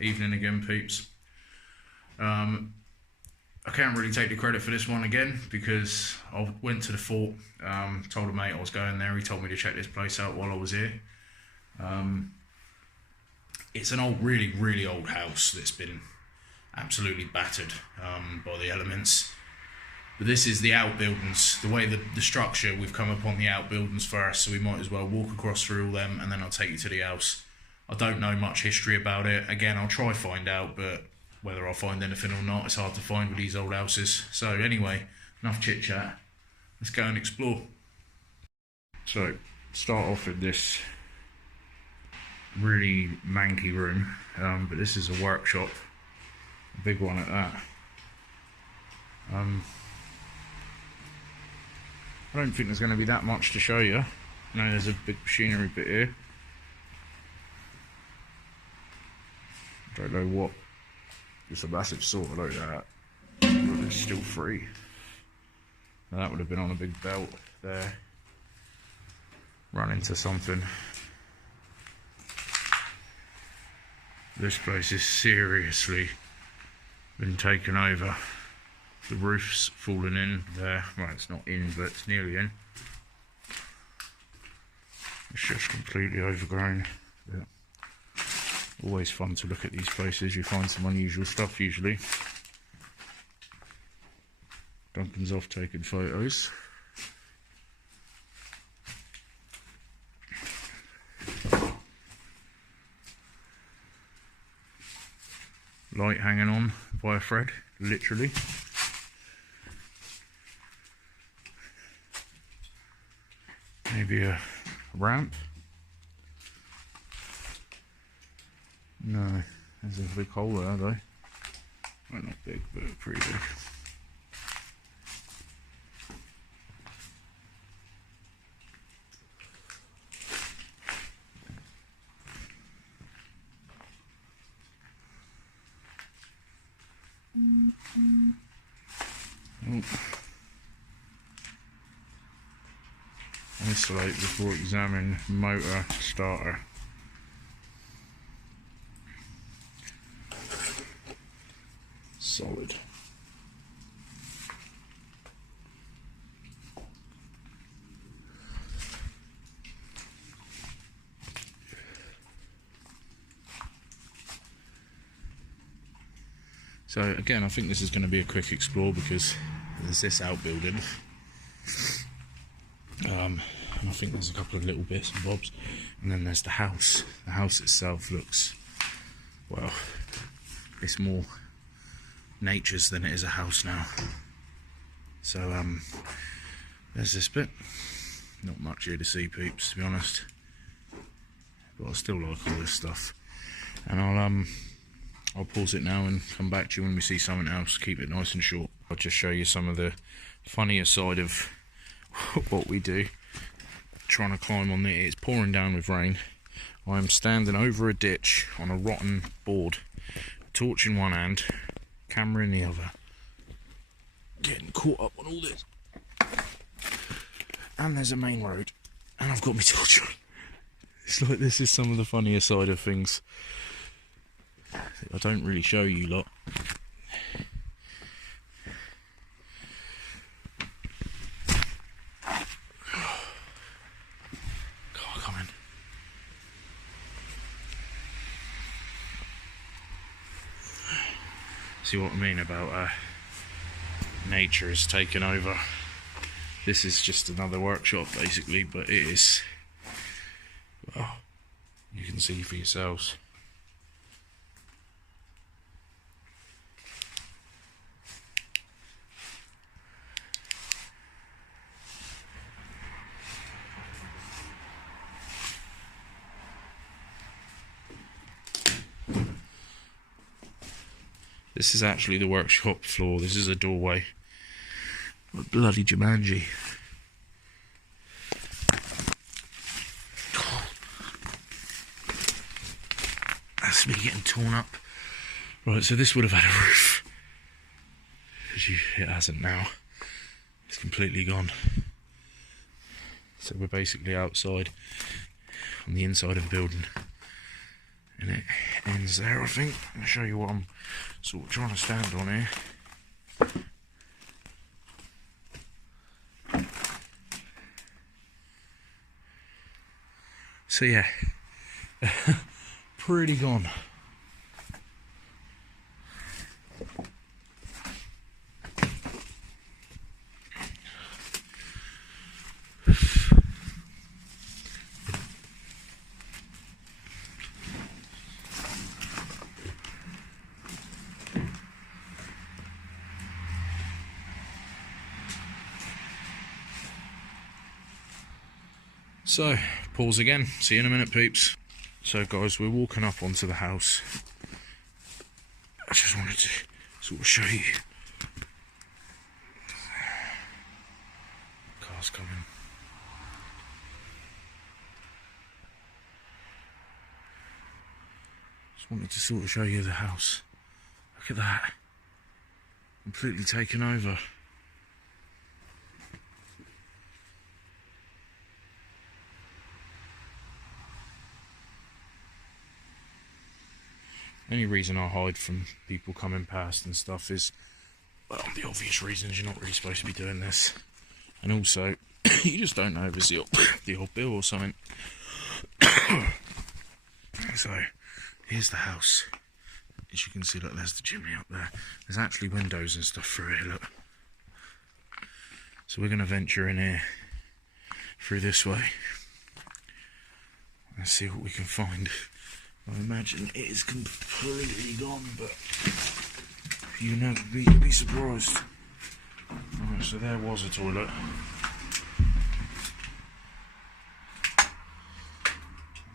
Evening again, peeps. I can't really take the credit for this one again because I went to the fort, told a mate I was going there. He told me to check this place out while I was here. It's an old, really old house that's been absolutely battered by the elements. But this is the outbuildings. The way the structure, we've come upon the outbuildings first, so we might as well walk across through all them and then I'll take you to the house. I don't know much history about it. Again, I'll try find out, but whether I'll find anything or not, it's hard to find with these old houses. So anyway, enough chit chat. Let's go and explore. So, start off with this really manky room, but this is a workshop, a big one at that. I don't think there's going to be that much to show you. No, there's a big machinery bit here. Don't know what. It's a massive sorter like that, but it's still free. Now that would have been on a big belt there. Run into something. This place is seriously been taken over. The roof's fallen in there. Well, it's not in, but it's nearly in. It's just completely overgrown. Yeah. Always fun to look at these places. You find some unusual stuff usually. Duncan's off taking photos. Light hanging on by a thread, literally. Maybe a ramp. No, there's a big hole there though. Well, not big, but pretty big. Oh. Isolate before examine motor starter. Solid. So again, I think this is going to be a quick explore because there's this outbuilding. And I think there's a couple of little bits and bobs, and then there's the house. The house itself looks, well, it's more nature's than it is a house now. So there's this bit. Not much here to see, peeps, to be honest, but I still like all this stuff. And I'll pause it now and come back to you when we see something else. Keep it nice and short. I'll just show you some of the funnier side of what we do. Trying to climb on it. It's pouring down with rain. I am standing over a ditch on a rotten board, torch in one hand, camera in the other, getting caught up on all this. And there's a main road, and I've got my torch on. It's like this is some of the funnier side of things. I don't really show you lot. God, come in. See what I mean about nature is taken over. This is just another workshop basically, but it is, well, you can see for yourselves. This is actually the workshop floor. This is a doorway. What bloody Jumanji. That's me getting torn up. Right, so this would have had a roof. It hasn't now. It's completely gone. So we're basically outside on the inside of the building. And it ends there, I think. I'll show you what I'm sort of trying to stand on here. So yeah, pretty gone. So, pause again. See you in a minute, peeps. So guys, we're walking up onto the house. I just wanted to sort of show you. Car's coming. Just wanted to sort of show you the house. Look at that. Completely taken over. Only reason I hide from people coming past and stuff is, well, the obvious reasons you're not really supposed to be doing this. And also, you just don't know if it's the old bill or something. So, here's the house. As you can see, look, there's the chimney up there. There's actually windows and stuff through here, look. So we're going to venture in here through this way and see what we can find. I imagine it is completely gone, but you'd never be surprised. Alright, so there was a toilet.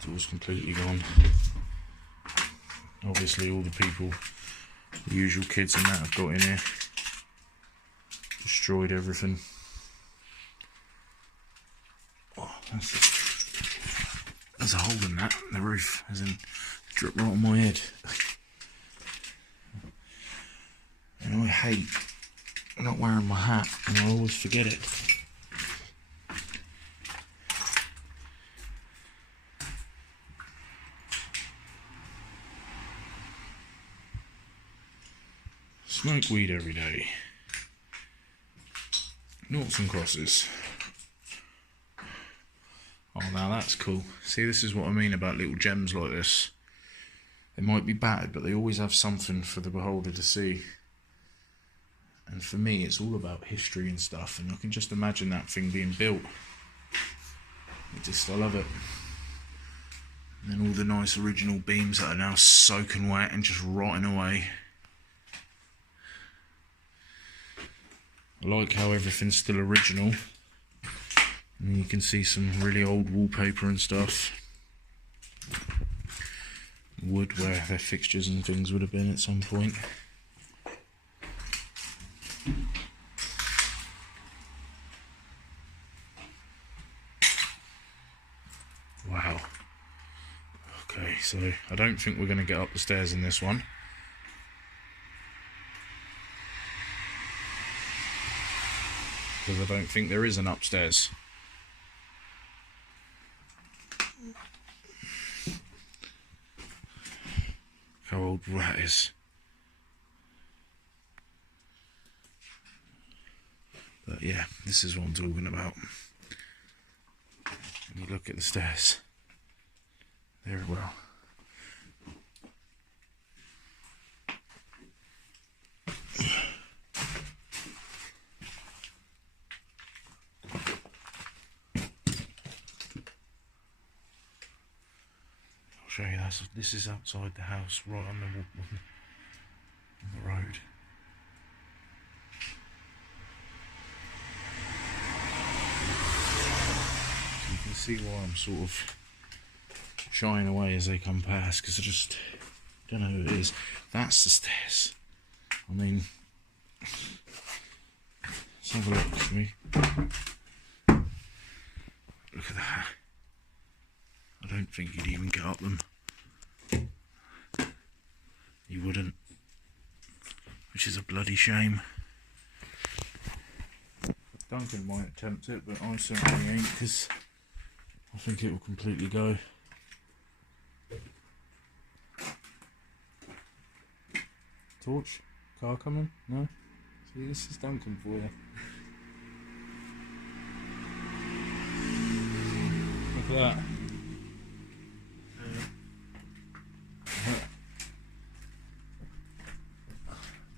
It was completely gone. Obviously all the people, the usual kids and that have got in here. Destroyed everything. Oh, there's a hole in that, the roof, as in drip right on my head. And I hate not wearing my hat, and I always forget it. Smoke weed every day. Noughts and crosses. Oh, now that's cool. See, this is what I mean about little gems like this. They might be battered, but they always have something for the beholder to see. And for me, it's all about history and stuff, and I can just imagine that thing being built. I love it. And then all the nice original beams that are now soaking wet and just rotting away. I like how everything's still original. And you can see some really old wallpaper and stuff. Wood where their fixtures and things would have been at some point. Wow. Okay, so I don't think we're going to get up the stairs in this one. Because I don't think there is an upstairs. How old that is. But yeah, this is what I'm talking about. When you look at the stairs, very well. Show you that. This is outside the house, right on the road. So you can see why I'm sort of shying away as they come past, because I just don't know who it is. That's the stairs. I mean, let's have a look at me. Look at that. I don't think you'd even get up them. You wouldn't. Which is a bloody shame. Duncan might attempt it, but I certainly ain't, because I think it will completely go. torch. Car coming? No? See, this is Duncan for you. Look at that.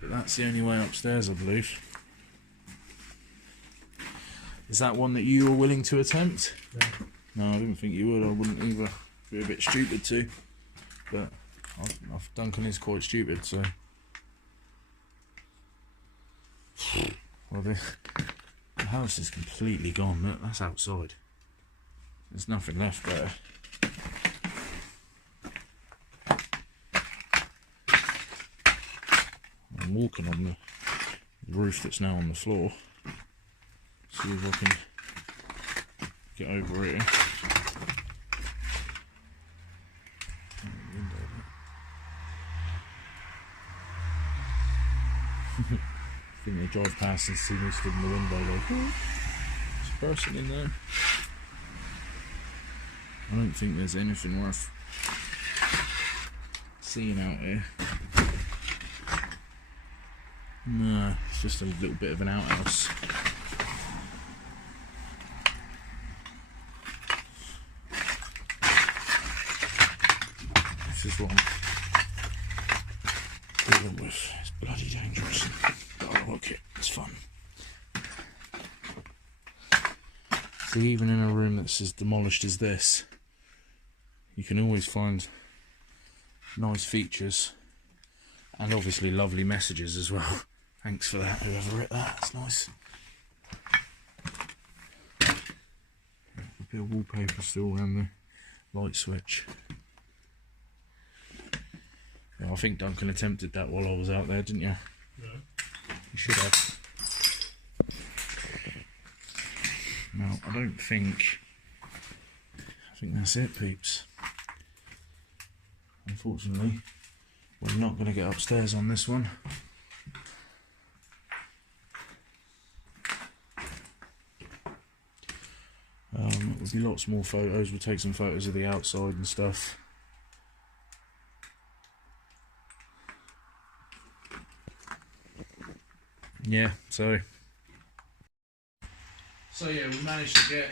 But that's the only way upstairs, I believe. Is that one that you were willing to attempt? No, I didn't think you would. I wouldn't either. Be a bit stupid too. But Duncan is quite stupid, so. Well, the house is completely gone. Look, that's outside. There's nothing left there. I'm walking on the roof that's now on the floor. See if I can get over here. I think they drive past and see me stood in the window like, oh, there's a person in there. I don't think there's anything worth seeing out here. No, it's just a little bit of an outhouse. This is what I'm dealing with. It's bloody dangerous. But I like it. It's fun. See, even in a room that's as demolished as this, you can always find nice features and obviously lovely messages as well. Thanks for that, whoever wrote that. That's nice. A bit of wallpaper still around the light switch. Yeah, I think Duncan attempted that while I was out there, didn't you? No. You should have. No, I don't think. I think that's it, peeps. Unfortunately, we're not going to get upstairs on this one. There'll be lots more photos. We'll take some photos of the outside and stuff. Yeah, so yeah, we managed to get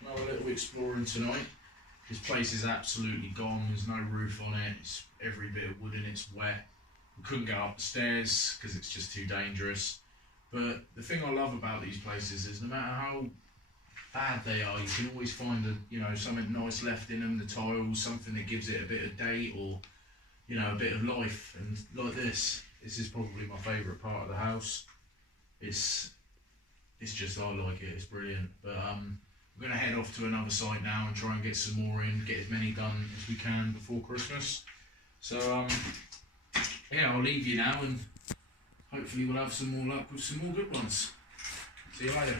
another little exploring tonight. This place is absolutely gone. There's no roof on it. It's every bit of wood and it's wet. We couldn't go up the stairs because it's just too dangerous. But the thing I love about these places is no matter how bad they are, you can always find something nice left in them. The tiles, something that gives it a bit of date or a bit of life. And like this is probably my favourite part of the house. It's just, I like it. It's brilliant. But we're going to head off to another site now and try and get some more in, get as many done as we can before Christmas. So yeah, I'll leave you now and hopefully we'll have some more luck with some more good ones. See you later.